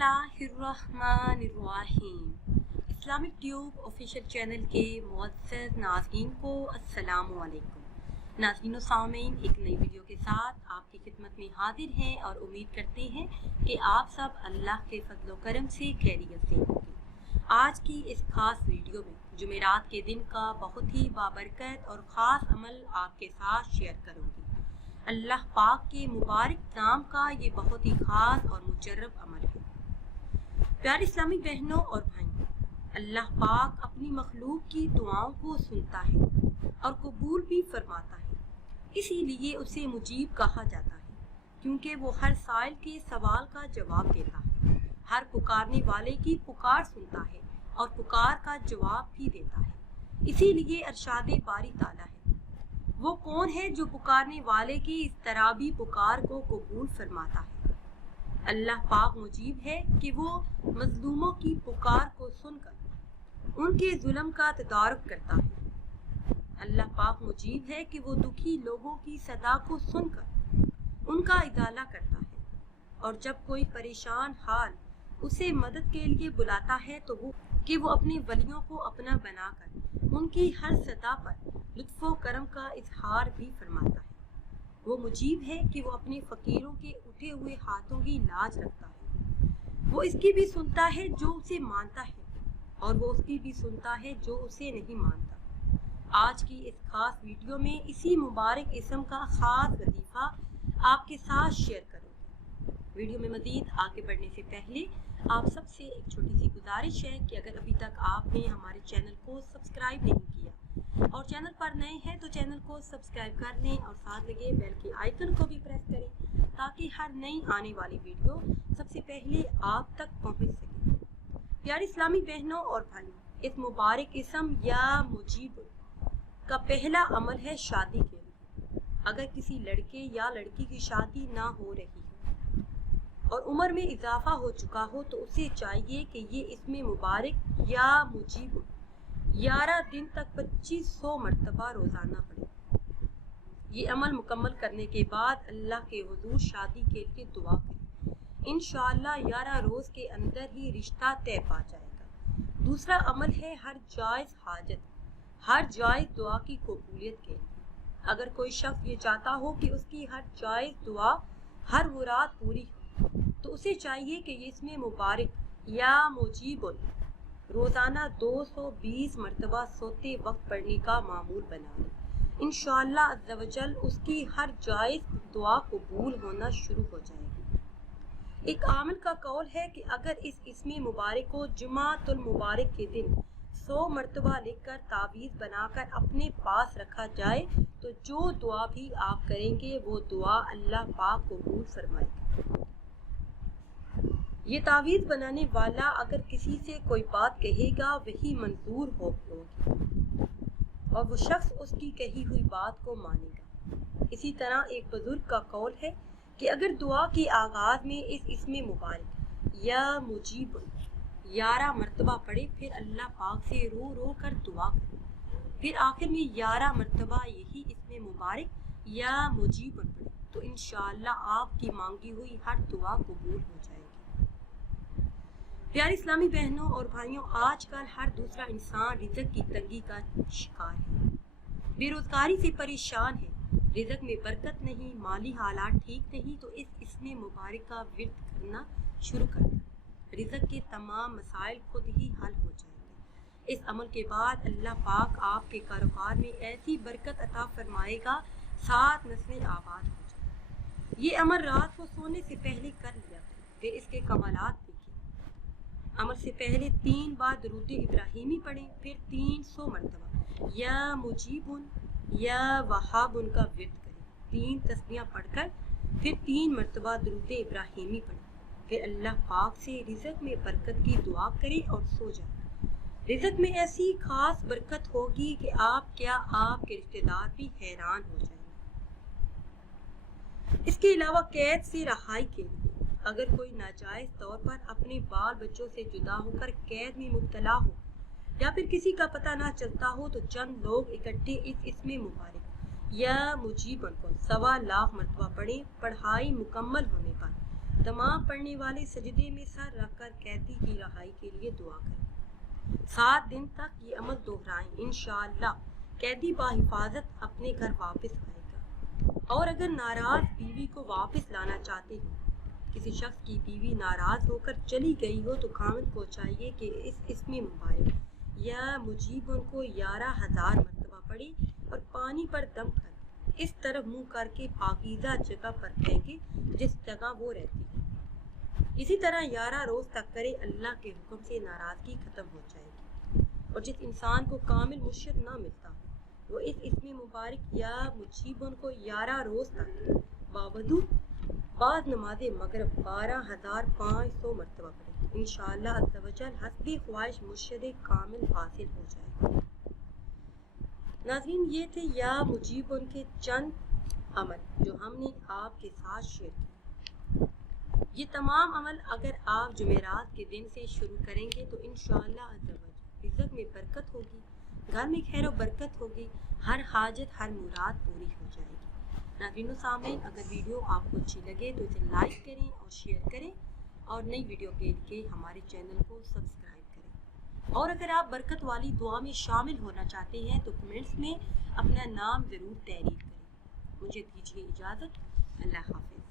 बिस्मिल्लाहिर्रहमानिर्रहीम। Islamic tube official channel के मुअज़्ज़ज़ नाज़रीन को अस्सलामु अलैकुम। नाज़रीन व सामीन, एक नई वीडियो के साथ आपकी खिदमत में हाजिर हैं और उम्मीद करते हैं कि आप सब अल्लाह के फज़ल व करम से खैरियत से होंगे। आज की इस खास वीडियो में जुमेरात के दिन का बहुत ही बाबरकत और ख़ास अमल आपके साथ शेयर करूँगी। अल्लाह पाक के मुबारक नाम का ये बहुत ही ख़ास और मुजर्रब अमल है। प्यारे इस्लामिक बहनों और भाइयों, अल्लाह पाक अपनी मखलूक की दुआओं को सुनता है और कबूल भी फरमाता है। इसीलिए उसे मुजीब कहा जाता है, क्योंकि वो हर साइल के सवाल का जवाब देता है, हर पुकारने वाले की पुकार सुनता है और पुकार का जवाब भी देता है। इसीलिए अरशादे बारी ताला है, वो कौन है जो पुकारने वाले की इस तराबी पुकार को कबूल फरमाता है। अल्लाह पाक मुजीब है कि वो मजलूमों की पुकार को सुनकर उनके जुल्म का तदारुक करता है। अल्लाह पाक मुजीब है कि वो दुखी लोगों की सदा को सुनकर उनका इजाला करता है, और जब कोई परेशान हाल उसे मदद के लिए बुलाता है तो वो अपने वलियों को अपना बनाकर उनकी हर सदा पर लुत्फ़ो करम का इजहार भी फरमाता है। वो मुजीब है कि वो अपने फ़कीरों के उठे हुए हाथों की लाज रखता है। वो इसकी भी सुनता है जो उसे मानता है, और वो उसकी भी सुनता है जो उसे नहीं मानता। आज की इस खास वीडियो में इसी मुबारक इस्म का ख़ास वजीफ़ा आपके साथ शेयर करूँगी। वीडियो में मज़ीद आगे बढ़ने से पहले आप सबसे एक छोटी सी गुजारिश है कि अगर अभी तक आपने हमारे चैनल को सब्सक्राइब नहीं किया और चैनल पर नए हैं तो चैनल को सब्सक्राइब कर लें और साथ लगे बेल के आइकन को भी प्रेस करें, ताकि हर नई आने वाली वीडियो सबसे पहले आप तक पहुंच सके। प्यारी इस्लामी बहनों और भाइयों, इस मुबारक इस्म या मुजीब का पहला अमल है शादी के लिए। अगर किसी लड़के या लड़की की शादी ना हो रही हो और उम्र में इजाफा हो चुका हो तो उसे चाहिए कि ये इसमें मुबारक या मुजीब 11 दिन तक 2500 मरतबा रोज़ाना पढ़े। ये अमल मुकम्मल करने के बाद अल्लाह के हुजूर शादी के लिए दुआ करें। इंशाअल्लाह 11 रोज़ के अंदर ही रिश्ता तय पा जाएगा। दूसरा अमल है हर जायज़ हाजत, हर जायज़ दुआ की कबूलियत के लिए। अगर कोई शख्स ये चाहता हो कि उसकी हर जायज़ दुआ, हर मुराद पूरी हो, तो उसे चाहिए कि ये इसमें मुबारक या मुजीबुल रोज़ाना 220 मरतबा सोते वक्त पढ़ने का मामूल बना ले। इंशाअल्लाह अज़्ज़ा वजल उसकी हर जायज़ दुआ कबूल होना शुरू हो जाएगी। एक आमिल का कौल है कि अगर इस इसमें मुबारक को जुमातुल मुबारक के दिन 100 मरतबा लिखकर तावीज़ बनाकर अपने पास रखा जाए तो जो दुआ भी आप करेंगे वो दुआ अल्लाह पाक कबूल फरमाएगा। ये तावीज़ बनाने वाला अगर किसी से कोई बात कहेगा वही मंजूर होगी और वो शख्स उसकी कही हुई बात को मानेगा। इसी तरह एक बुजुर्ग का कौल है कि अगर दुआ के आगाज़ में इस इसमें मुबारक या मुजीब 11 मरतबा पढ़े, फिर अल्लाह पाक से रो रो कर दुआ करे, फिर आखिर में 11 मरतबा यही इसमें मुबारक या मुजीब पढ़े, तो इंशाअल्लाह आपकी मांगी हुई हर दुआ कबूल हो जाएगी। प्यारी इस्लामी बहनों और भाइयों, आजकल हर दूसरा इंसान रिज़्क़ की तंगी का शिकार है, बेरोजगारी से परेशान है, रिज़्क़ में बरकत नहीं, माली हालात ठीक नहीं, तो इस इसमें मुबारक का विर्द करना शुरू कर दें। रिज़्क़ के तमाम मसाइल खुद ही हल हो जाएंगे। इस अमल के बाद अल्लाह पाक आपके कारोबार में ऐसी बरकत अता फरमाएगा, 7 नस्लें आबाद हो जाएंगी। ये अमल रात को सोने से पहले कर लिया, फिर इसके कमालात देखिए। अमल से पहले 3 बार दरूद इब्राहिमी पढ़ें, फिर 300 मरतबा या मुजीबुन या वहाबुन का विर्द करें। 3 तस्बीहां पढ़कर फिर 3 मरतबा दरूद इब्राहिमी पढ़ें, फिर अल्लाह पाक से रिज़्क़ में बरकत की दुआ करें और सो जाएं। रिज़्क़ में ऐसी खास बरकत होगी कि आप क्या आपके रिश्तेदार भी हैरान हो जाएंगे। इसके अलावा कैद से रहाई के लिए अगर कोई नाजायज़ तौर पर अपने बाल बच्चों से जुदा होकर कैद में मुब्तला हो या फिर किसी का पता ना चलता हो तो चंद लोग इकट्ठे इस इसमें मुबारक या मुजीबन को 1.25 लाख मरतबा पढ़ें। पढ़ाई मुकम्मल होने पर तमाम पढ़ने वाले सजदे में सर रखकर कैदी की रहाई के लिए दुआ करें। 7 दिन तक ये अमल दोहराएं, इंशाअल्लाह कैदी बाहिफाजत अपने घर वापस आएगा। और अगर नाराज बीवी को वापस लाना चाहते हो, किसी शख्स की बीवी नाराज होकर चली गई हो, तो खामिद को चाहिए कि इस इस्म मुबारक या मुजीब उनको 11,000 मरतबा पढ़े और पानी पर दम कर इस तरह मुंह करके पाकीज़ा जगह पर फेंके जिस जगह वो रहती है। इसी तरह 11 रोज तक करे, अल्लाह के हुक्म से नाराजगी खत्म हो जाएगी। और जिस इंसान को कामिल मुर्शिद ना मिलता वो इस इस्म मुबारक या मुजीबन को 11 रोज तक बावजूद बाद नमाज मगरब 12,500 मरतबा पढ़े। इंशाअल्लाह अज़्ज़ा वजल हस्बी ख्वाहिश मुर्शिद कामिल हासिल हो जाएगा। नाज़रीन, ये थे या मुजीब उनके चंद अमल जो हमने आपके साथ शेयर किए। ये तमाम अमल अगर आप जुमेरात के दिन से शुरू करेंगे तो इंशाअल्लाह अज़्ज़ा वजल रिज़्क़ में बरकत होगी, घर में खैर और बरकत होगी, हर हाजत हर मुराद पूरी हो जाएगी। नाज़रीन सामीन, अगर वीडियो आपको अच्छी लगे तो इसे लाइक करें और शेयर करें और नई वीडियो के लिए हमारे चैनल को सब्सक्राइब करें। और अगर आप बरकत वाली दुआ में शामिल होना चाहते हैं तो कमेंट्स में अपना नाम ज़रूर तहरीर करें। मुझे दीजिए इजाज़त। अल्लाह हाफ़िज़।